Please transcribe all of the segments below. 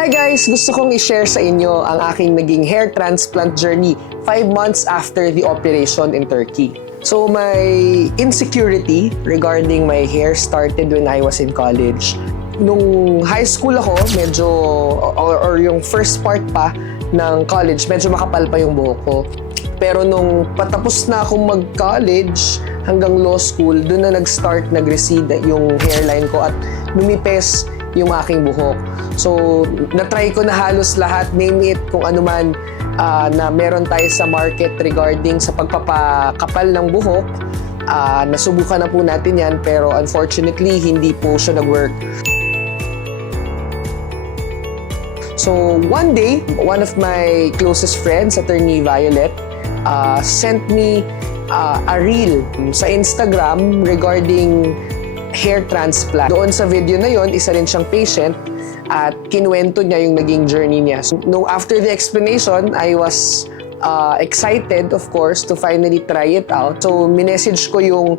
Hi guys! Gusto kong i-share sa inyo ang aking naging hair transplant journey 5 months after the operation in Turkey. So my insecurity regarding my hair started when I was in college. Nung high school ako, medyo, or yung first part pa ng college, medyo makapal pa yung buhok ko. Pero nung patapos na akong mag-college hanggang law school, doon na nag-recede yung hairline ko at lumipes yung aking buhok. So, na-try ko na halos lahat, name it, kung ano man na meron tayo sa market regarding sa pagpapakapal ng buhok. Nasubukan na po natin yan, pero unfortunately, hindi po siya nag-work. So, one day, one of my closest friends, Attorney Violet, sent me a reel sa Instagram regarding hair transplant. Doon sa video na yon, isa rin siyang patient at kinuwento niya yung naging journey niya. So, after the explanation, I was excited, of course, to finally try it out. So, minessage ko yung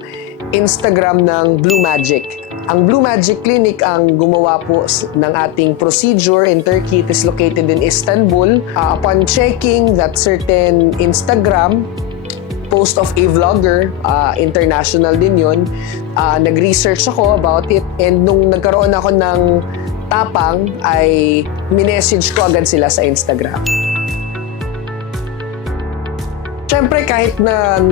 Instagram ng Blue Magic. Ang Blue Magic Clinic ang gumawa po ng ating procedure in Turkey. It is located in Istanbul. Upon checking that certain Instagram post of a vlogger, international din yun, nag-research ako about it, and nung nagkaroon ako ng tapang, ay minessage ko agad sila sa Instagram. Siyempre, kahit na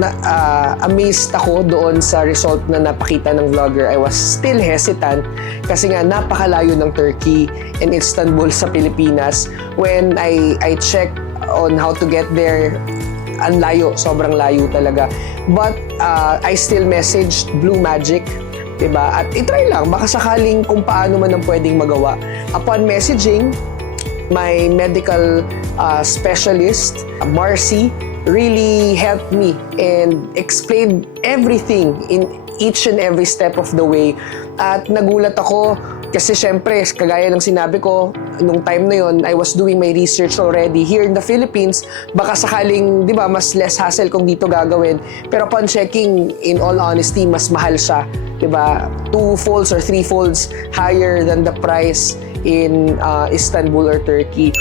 amazed ako doon sa result na napakita ng vlogger, I was still hesitant kasi nga napakalayo ng Turkey and Istanbul sa Pilipinas. When I checked on how to get there, ang layo, sobrang layo talaga. But I still messaged Blue Magic, diba? At itry lang, baka sakaling kung paano man ang pwedeng magawa. Upon messaging, my medical specialist, Marcy, really helped me and explained everything in each and every step of the way. At nagulat ako kasi syempre, kagaya ng sinabi ko, nung time na yon, I was doing my research already here in the Philippines. Baka sakaling, di ba, mas less hassle kung dito gagawin. Pero upon checking, in all honesty, mas mahal siya. Di ba? 2 folds or 3 folds higher than the price in Istanbul or Turkey.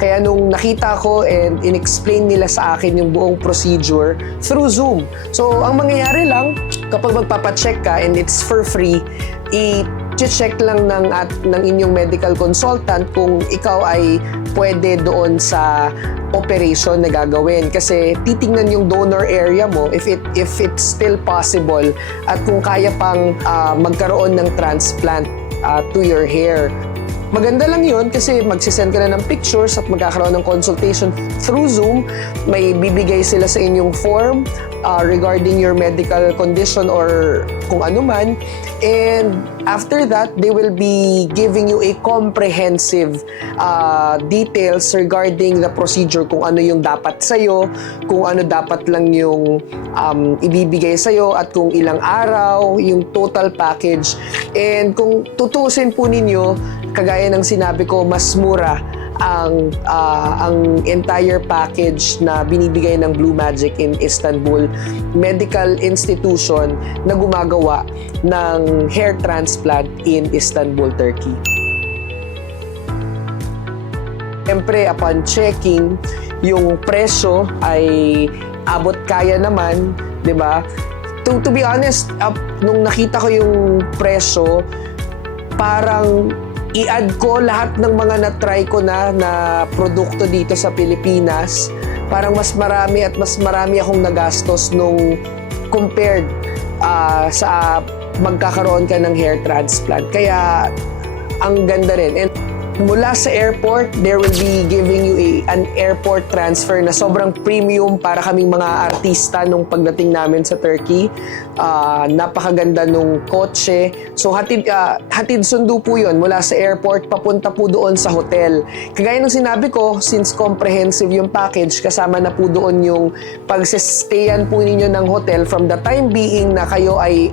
Kaya nung nakita ko and in-explain nila sa akin yung buong procedure through Zoom. So, ang mangyayari lang, kapag magpapacheck ka and it's for free, i-check lang ng inyong medical consultant kung ikaw ay pwede doon sa operation na gagawin. Kasi titingnan yung donor area mo if it's still possible at kung kaya pang magkaroon ng transplant to your hair. Maganda lang yun kasi magsisend ka na ng pictures at magkakaroon ng consultation through Zoom. May bibigay sila sa inyong form regarding your medical condition or kung ano man. And after that, they will be giving you a comprehensive details regarding the procedure, kung ano yung dapat sa'yo, kung ano dapat lang yung ibibigay sa'yo at kung ilang araw, yung total package. And kung tutusin po ninyo, kagaya ng sinabi ko, mas mura ang entire package na binibigay ng Blue Magic in Istanbul, medical institution na gumagawa ng hair transplant in Istanbul, Turkey. Siyempre, upon checking, yung presyo ay abot kaya naman, di ba? To be honest, nung nakita ko yung presyo, parang i-add ko lahat ng mga na-try ko na produkto dito sa Pilipinas. Parang mas marami akong nagastos nung compared sa magkakaroon ka ng hair transplant. Kaya ang ganda rin. And mula sa airport, there will be giving you an airport transfer na sobrang premium para kaming mga artista nung pagdating namin sa Turkey. Napakaganda nung kotse. So hatid sundo po yun mula sa airport papunta po doon sa hotel. Kagaya ng sinabi ko, since comprehensive yung package, kasama na po doon yung pagsistayan po ninyo ng hotel from the time being na kayo ay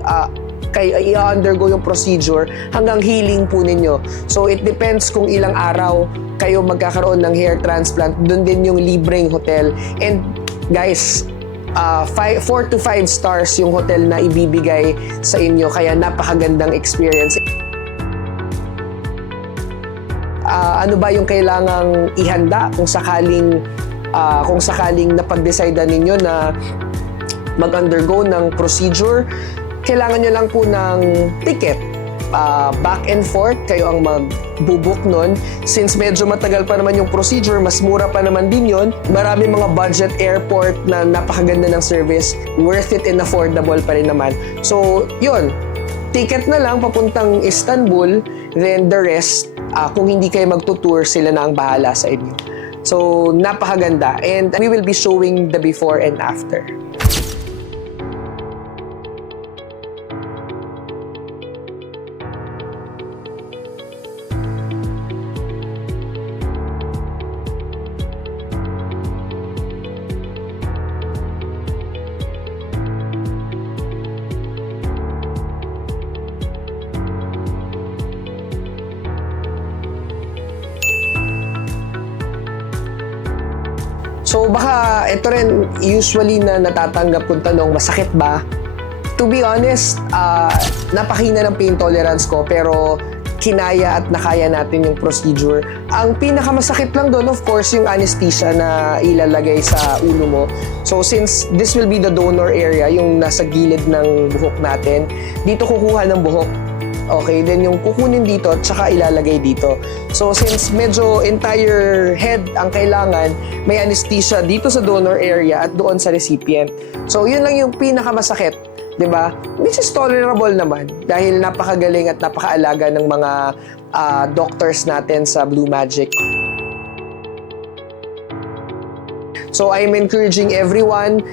i-undergo yung procedure hanggang healing po ninyo. So it depends kung ilang araw kayo magkakaroon ng hair transplant. Doon din yung libreng hotel. And guys, 4 to 5 stars yung hotel na ibibigay sa inyo. Kaya napakagandang experience. ano ba yung kailangang ihanda kung sakaling napag-decide ninyo na mag-undergo ng procedure. Kailangan nyo lang po ng ticket. Back and forth, kayo ang magbubuk nun. Since medyo matagal pa naman yung procedure, mas mura pa naman din yun. Marami mga budget airport na napakaganda ng service. Worth it and affordable pa rin naman. So, yun. Ticket na lang papuntang Istanbul. Then the rest, kung hindi kayo magtutour, sila na ang bahala sa inyo. So, napakaganda. And we will be showing the before and after. So baka ito rin usually na natatanggap kong tanong, masakit ba? To be honest, napakahina ng pain tolerance ko pero kinaya at nakaya natin yung procedure. Ang pinakamasakit lang doon, of course, yung anesthesia na ilalagay sa ulo mo. So since this will be the donor area, yung nasa gilid ng buhok natin, dito kukuha ng buhok. Okay, then yung kukunin dito at saka ilalagay dito. So since medyo entire head ang kailangan, may anesthesia dito sa donor area at doon sa recipient. So yun lang yung pinakamasakit, 'di ba? Which is tolerable naman dahil napakagaling at napakaalaga ng mga doctors natin sa Blue Magic. So I'm encouraging everyone.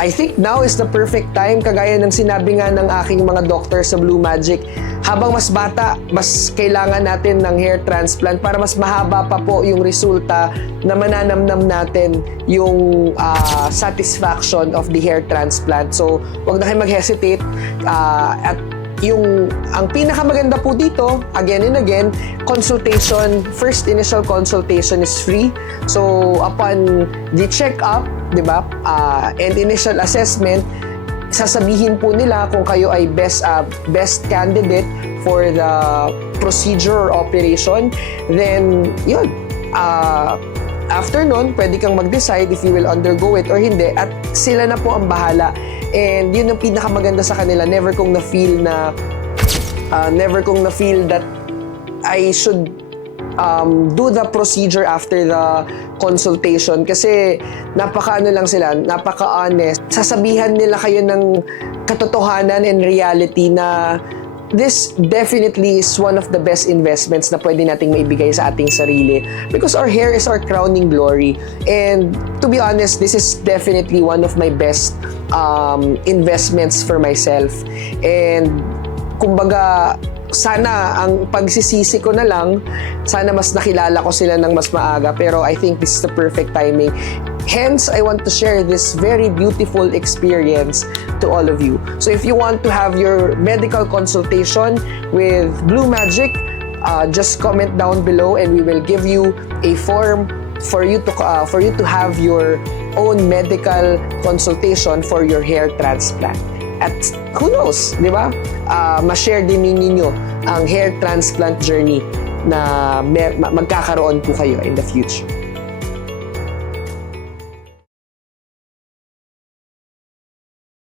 I think now is the perfect time, kagaya ng sinabi nga ng aking mga doctor sa Blue Magic. Habang mas bata, mas kailangan natin ng hair transplant para mas mahaba pa po yung resulta na mananamnam natin yung satisfaction of the hair transplant. So, wag na kayo mag-hesitate. At ang pinakamaganda po dito, again and again, consultation, first initial consultation is free. So, upon the check-up, di ba, and initial assessment, sasabihin po nila kung kayo ay best candidate for the procedure or operation. Then, yun. After nun, pwede kang mag-decide if you will undergo it or hindi. At sila na po ang bahala. And yun ang pinakamaganda sa kanila. Never kong na-feel that I should do the procedure after the consultation kasi napaka-honest. Sasabihan nila kayo ng katotohanan and reality na this definitely is one of the best investments na pwede nating maibigay sa ating sarili because our hair is our crowning glory. And to be honest, this is definitely one of my best investments for myself. And kumbaga, sana ang pagsisisi ko na lang, sana mas nakilala ko sila ng mas maaga, pero I think this is the perfect timing. Hence, I want to share this very beautiful experience to all of you. So if you want to have your medical consultation with Blue Magic, just comment down below and we will give you a form for you to have your own medical consultation for your hair transplant. At who knows, di ba? Ma-share din ninyo ang hair transplant journey na magkakaroon po kayo in the future.